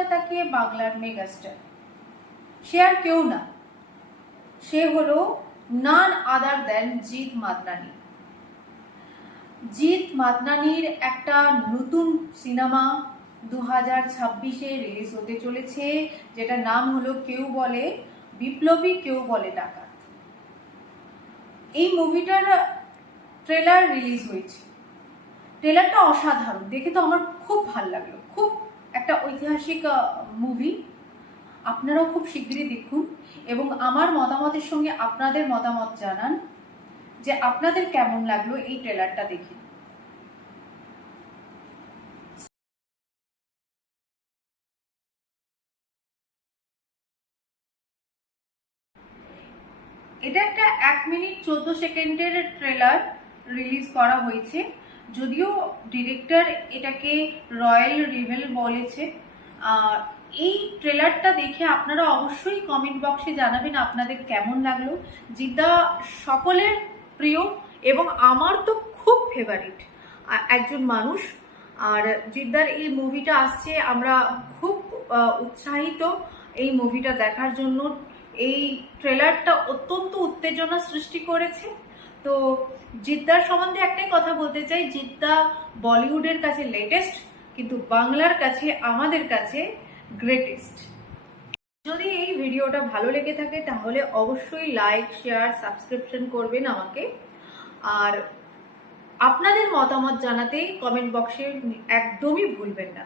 পানে তাকিয়ে বাংলার মেগাস্টার। সে আর কেউ না, সে হলো নান আদার দেন জিৎ মাতনানি। জিৎ মাতনানির একটা নতুন সিনেমা 2026-এ রিলিজ হতে চলেছে, যেটার নাম হলো কেউ বলে বিপ্লবী, কেউ বলে ডাকাত। এই মুভিটার ট্রেলার রিলিজ হয়েছে। ট্রেলারটা অসাধারণ, দেখে তো আমার খুব ভালো লাগলো। খুব একটা ঐতিহাসিক মুভি। আপনারাও খুব শীঘ্রই দেখুন এবং আমার মতামতের সঙ্গে আপনাদের মতামত জানান যে আপনাদের কেমন লাগলো এই ট্রেলারটা দেখে। এটা একটা 1 মিনিট 14 সেকেন্ডের ট্রেলার রিলিজ করা হয়েছে। যদিও ডিরেক্টর এটাকে রয়্যাল রিভেল বলেছে। এই ট্রেলারটা দেখে আপনারা অবশ্যই কমেন্ট বক্সে জানাবেন আপনাদের কেমন লাগলো। জিদ্দা সকলের প্রিয় এবং আমার তো খুব ফেভারিট একজন মানুষ। আর জিদ্দার এই মুভিটা আসছে, আমরা খুব উৎসাহিত এই মুভিটা দেখার জন্য। এই ট্রেলারটা অত্যন্ত উত্তেজনা সৃষ্টি করেছে। তো জিদ্দার সম্বন্ধে একটাই কথা বলতে চাই, জিদ্দা বলিউডের কাছে লেটেস্ট, কিন্তু বাংলার কাছে, আমাদের কাছে গ্রেটেস্ট। যদি এই ভিডিওটা ভালো লেগে থাকে তাহলে অবশ্যই লাইক, শেয়ার, সাবস্ক্রিপশন করবেন আমাকে। আর আপনাদের মতামত জানাতে কমেন্ট বক্সে একদমই ভুলবেন না।